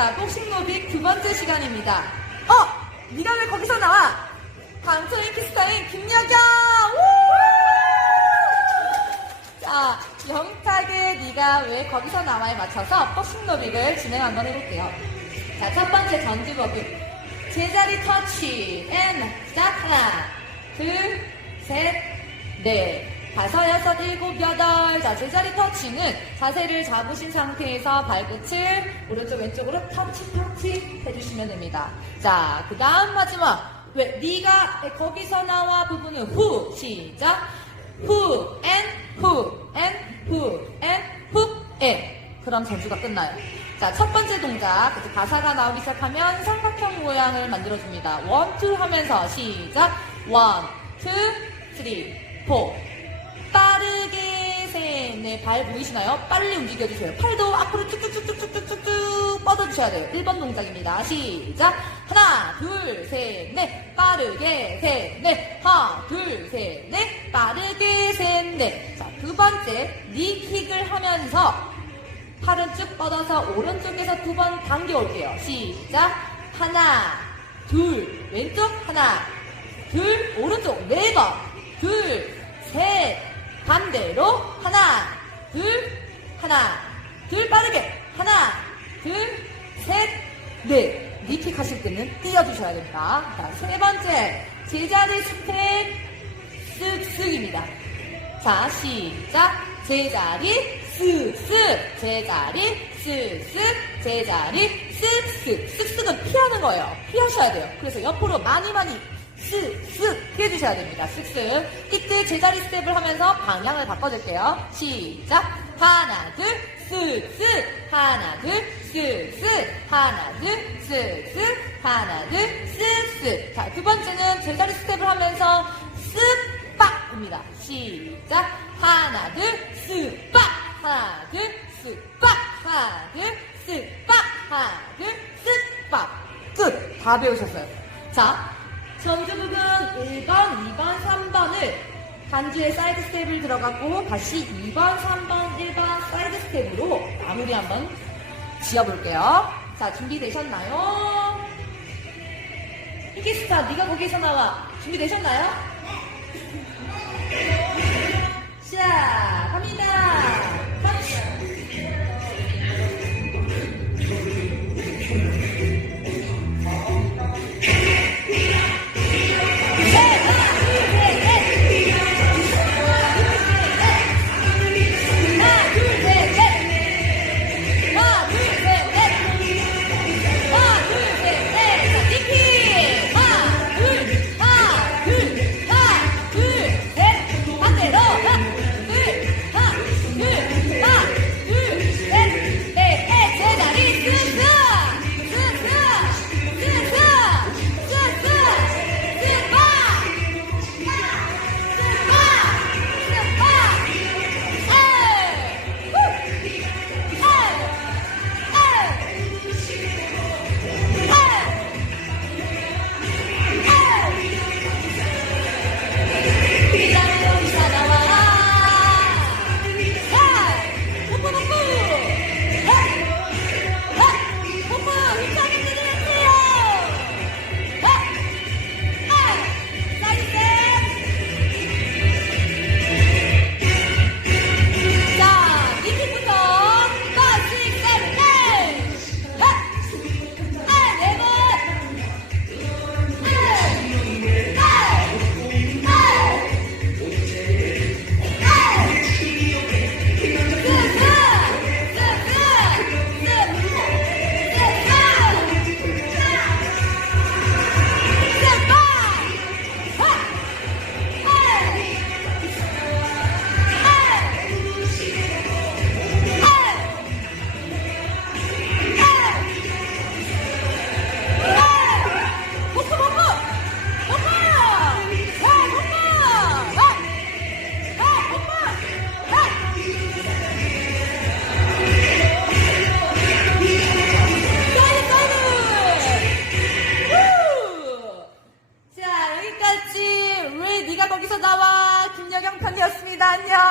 자, 복싱노빅 두 번째 시간입니다. 어! 네가 왜 거기서 나와? 강철인 키스타인 김여경! 우! 자, 영탁의 네가 왜 거기서 나와에 맞춰서 복싱노빅을 진행 한번 해볼게요. 자, 첫 번째 전주버그. 제자리 터치. 앤, 시작. 하나, 둘, 셋, 넷. 다섯, 여섯, 일곱, 여덟. 자, 제자리 터치는 자세를 잡으신 상태에서 발끝을 오른쪽, 왼쪽으로 터치, 터치 해주시면 됩니다. 자, 그 다음 마지막. 왜? 네가 거기서 나와 부분은 후. 시작. 후, 앤, 후, 앤, 후, 앤, 후, 앤. 그럼 전주가 끝나요. 자, 첫 번째 동작. 그래서 가사가 나오기 시작하면 삼각형 모양을 만들어줍니다. 원, 투 하면서 시작. 원, 투, 쓰리, 포. 넷, 발 보이시나요? 빨리 움직여주세요. 팔도 앞으로 쭉쭉쭉쭉쭉쭉쭉 뻗어주셔야 돼요. 1번 동작입니다. 시작. 하나, 둘, 셋, 넷. 빠르게 셋, 넷. 하나, 둘, 셋, 넷. 빠르게 셋, 넷. 자, 두 번째, 니킥을 하면서 팔은 쭉 뻗어서 오른쪽에서 두 번 당겨올게요. 시작. 하나, 둘, 왼쪽, 하나, 둘, 오른쪽, 네 번, 둘, 셋, 반대로, 하나, 둘, 하나, 둘, 빠르게, 하나, 둘, 셋, 넷. 니킥 하실 때는 띄워주셔야 됩니다. 자, 세 번째, 제자리 스텝, 쓱쓱입니다. 자, 시작. 제자리, 쓱쓱. 제자리, 쓱쓱. 제자리, 쓱쓱. 쓱쓱은 피하는 거예요. 피하셔야 돼요. 그래서 옆으로 많이 많이 쓱쓱 해주셔야 됩니다. 쓱쓱. 이때 제자리 스텝을 하면서 방향을 바꿔줄게요. 시작. 하나, 둘, 쓱쓱. 하나, 둘, 쓱쓱. 하나, 둘, 쓱쓱. 하나, 둘, 쓱쓱. 자, 두 번째는 제자리 스텝을 하면서 쓱 빡입니다. 시작. 하나, 둘, 쓱 빡. 하나, 둘, 쓱 빡. 하나, 둘, 쓱 빡. 하나, 둘, 쓱 빡. 끝. 다 배우셨어요. 자, 전주 부분 1번, 2번, 3번을 반주의 사이드 스텝을 들어가고 다시 2번, 3번, 1번 사이드 스텝으로 마무리 한번 지어볼게요. 자, 준비되셨나요? 히키스타, 네가 거기서 나와. 준비되셨나요? 안녕.